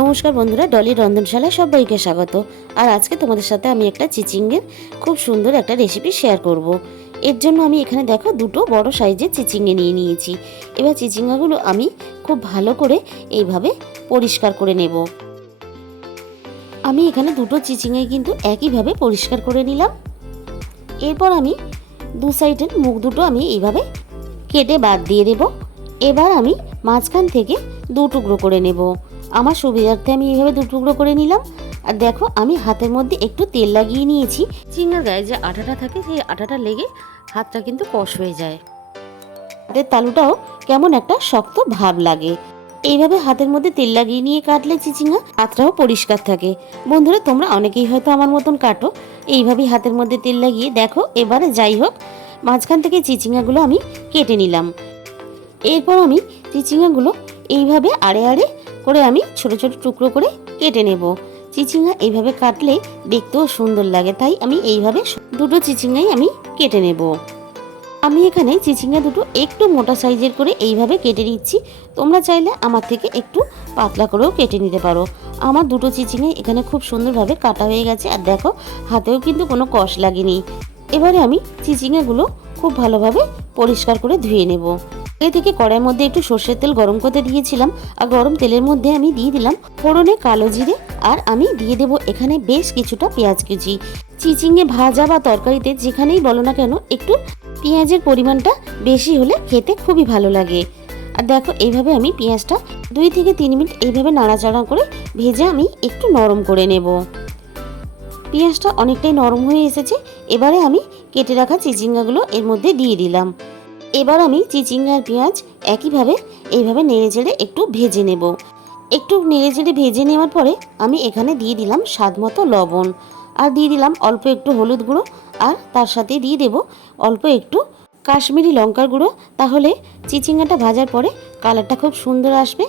নমস্কার বন্ধুরা, ডলির রন্ধনশালায় সবাইকে স্বাগত। আর আজকে তোমাদের সাথে আমি একটা চিচিঙ্গের খুব সুন্দর একটা রেসিপি শেয়ার করব। এর জন্য আমি এখানে দেখো দুটো বড় সাইজের চিচিঙ্গে নিয়ে নিয়েছি। এবার চিচিঙ্গাগুলো আমি খুব ভালো করে এইভাবে পরিষ্কার করে নেব। আমি এখানে দুটো চিচিঙ্গে কিন্তু একইভাবে পরিষ্কার করে নিলাম। এরপর আমি দু সাইডের মুখ দুটো আমি এইভাবে কেটে বাদ দিয়ে দেব। এবার আমি মাঝখান থেকে দু টুকরো করে নেব। আমার সুবিধার্থে আমি এইভাবে দু টুকরো করে নিলাম। আর দেখো আমি হাতের মধ্যে একটু তেল লাগিয়ে নিয়েছি। চিংড়ার গায়ে যে আঠাটা থাকে সেই আঠাটা লেগে হাতটা কিন্তু কষ হয়ে যায়, হাতের তালুটাও কেমন একটা শক্ত ভাব লাগে। এইভাবে হাতের মধ্যে তেল লাগিয়ে নিয়ে কাটলে চিচিঙ্গা হাতটাও পরিষ্কার থাকে। বন্ধুরা, তোমরা অনেকেই হয়তো আমার মতন কাটো এইভাবেই হাতের মধ্যে তেল লাগিয়ে। দেখো এবারে যাই হোক, মাঝখান থেকে চিচিঙ্গাগুলো আমি কেটে নিলাম। এরপর আমি চিচিঙ্গাগুলো এইভাবে আড়ে আড়ে করে আমি ছোট ছোট টুকরো করে কেটে নেব। চিচিঙ্গা এইভাবে কাটলে দেখতেও সুন্দর লাগে, তাই আমি এইভাবে দুটো চিচিঙ্গাই আমি কেটে নেব। আমি এখানে চিচিঙ্গা দুটো একটু মোটা সাইজের করে এইভাবে কেটে নিচ্ছি। তোমরা চাইলে আমার থেকে একটু পাতলা করেও কেটে নিতে পারো। আমার দুটো চিচিঙ্গাই এখানে খুব সুন্দরভাবে কাটা হয়ে গেছে। আর দেখো হাতেও কিন্তু কোনো কষ লাগেনি। এবারে আমি চিচিঙ্গাগুলো খুব ভালোভাবে পরিষ্কার করে ধুয়ে নেব। এ থেকে কড়াইয়ের মধ্যে একটু সর্ষের তেল গরম করতে দিয়েছিলাম। আর গরম তেলের মধ্যে আমি দিয়ে দিলাম ফোড়নে কালো জিরে, আর আমি দিয়ে দেব এখানে বেশ কিছুটা পেঁয়াজ কুচি। চিচিঙ্গে ভাজা বা তরকারিতে যেখানেই বলো না কেন একটু পেঁয়াজের পরিমাণটা বেশি হলে খেতে খুবই ভালো লাগে। আর দেখো এইভাবে আমি পেঁয়াজটা 2 থেকে 3 মিনিট এইভাবে নাড়াচাড়া করে ভেজে আমি একটু নরম করে নেব। পেঁয়াজটা অনেকটাই নরম হয়ে এসেছে। এবারে আমি কেটে রাখা চিচিঙ্গাগুলো এর মধ্যে দিয়ে দিলাম। এবার আমি চিচিঙ্গা আর পেঁয়াজ একইভাবে এইভাবে নেড়েচেড়ে একটু ভেজে নেব। একটু নেড়েচেড়ে ভেজে নেওয়ার পরে আমি এখানে দিয়ে দিলাম স্বাদ মতো লবণ, আর দিয়ে দিলাম অল্প একটু হলুদ গুঁড়ো, আর তার সাথে দিয়ে দেব অল্প একটু কাশ্মীরি লঙ্কার গুঁড়ো। তাহলে চিচিঙ্গাটা ভাজার পরে কালারটা খুব সুন্দর আসবে।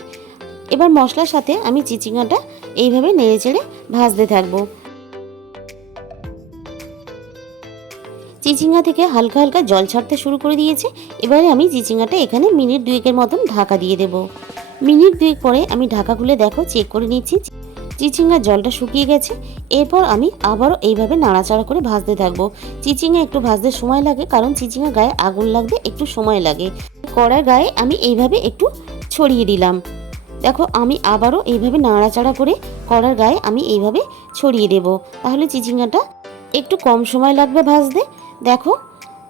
এবার মশলার সাথে আমি চিচিঙ্গাটা এইভাবে নেড়েচেড়ে ভাজতে থাকবো। চিচিঙ্গা থেকে হালকা হালকা জল ছাড়তে শুরু করে দিয়েছে। এবারে আমি চিচিঙ্গাটা এখানে মিনিট 2 মতন ঢাকা দিয়ে দেব। মিনিট 2 পরে আমি ঢাকা খুলে দেখো চেক করে নিচ্ছি চিচিঙ্গার জলটা শুকিয়ে গেছে। এরপর আমি আবারও এইভাবে নাড়াচাড়া করে ভাজতে থাকবো। চিচিঙ্গা একটু ভাজতে সময় লাগে, কারণ চিচিঙ্গা গায়ে আগুন লাগতে একটু সময় লাগে। কড়ার গায়ে আমি এইভাবে একটু ছড়িয়ে দিলাম। দেখো আমি আবারও এইভাবে নাড়াচাড়া করে কড়ার গায়ে আমি এইভাবে ছড়িয়ে দেব, তাহলে চিচিঙ্গাটা একটু কম সময় লাগবে ভাজতে। দেখো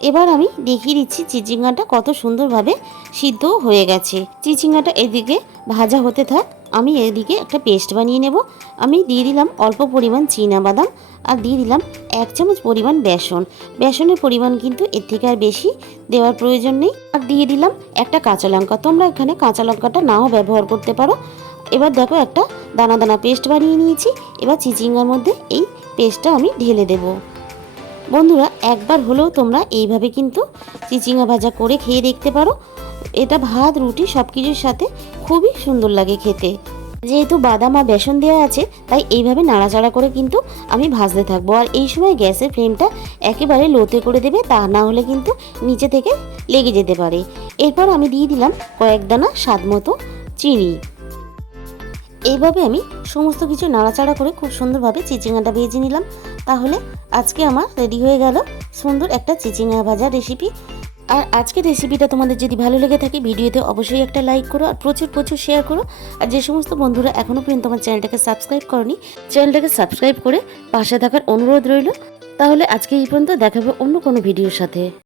এবার আমি দেখিয়ে দিচ্ছি চিচিঙ্গাটা কত সুন্দরভাবে সিদ্ধ হয়ে গেছে। চিচিঙ্গাটা এদিকে ভাজা হতে থাক, আমি এদিকে একটা পেস্ট বানিয়ে নেব। আমি দিয়ে দিলাম অল্প পরিমাণ চীনাবাদাম, আর দিয়ে দিলাম 1 চামচ পরিমাণ বেসন। বেসনের পরিমাণ কিন্তু এর থেকে আর বেশি দেওয়ার প্রয়োজন নেই। আর দিয়ে দিলাম একটা কাঁচা লঙ্কা। তোমরা এখানে কাঁচা লঙ্কাটা নাও ব্যবহার করতে পারো। এবার দেখো একটা দানা দানা পেস্ট বানিয়ে নিয়েছি। এবার চিচিঙ্গার মধ্যে এই পেস্টটা আমি ঢেলে দেব। বন্ধুরা, একবার হলেও তোমরা এইভাবে কিন্তু চিচিঙ্গা ভাজা করে খেয়ে দেখতে পারো। এটা ভাত রুটি সব কিছুর সাথে খুবই সুন্দর লাগে খেতে। যেহেতু বাদাম আর বেসন দেওয়া আছে, তাই এইভাবে নাড়াচাড়া করে কিন্তু আমি ভাজতে থাকবো। আর এই সময় গ্যাসের ফ্লেমটা একেবারে লোতে করে দেবে, তা না হলে কিন্তু নিচে থেকে লেগে যেতে পারে। এরপর আমি দিয়ে দিলাম কয়েক দানা স্বাদ মতো চিনি। এইভাবে আমি সমস্ত কিছু নাড়াচাড়া করে খুব সুন্দরভাবে চিচিঙ্গাটা ভেজে নিলাম। তাহলে আজকে আমার রেডি হয়ে গেল সুন্দর একটা চিচিঙ্গা ভাজা রেসিপি। আর আজকের রেসিপিটা তোমাদের যদি ভালো লেগে থাকে ভিডিওতে অবশ্যই একটা লাইক করো, আর প্রচুর প্রচুর শেয়ার করো। আর যে সমস্ত বন্ধুরা এখনও পর্যন্ত আমার চ্যানেলটাকে সাবস্ক্রাইব করনি, চ্যানেলটাকে সাবস্ক্রাইব করে পাশে থাকার অনুরোধ রইল। তাহলে আজকে এই পর্যন্ত, দেখাবো অন্য কোনো ভিডিওর সাথে।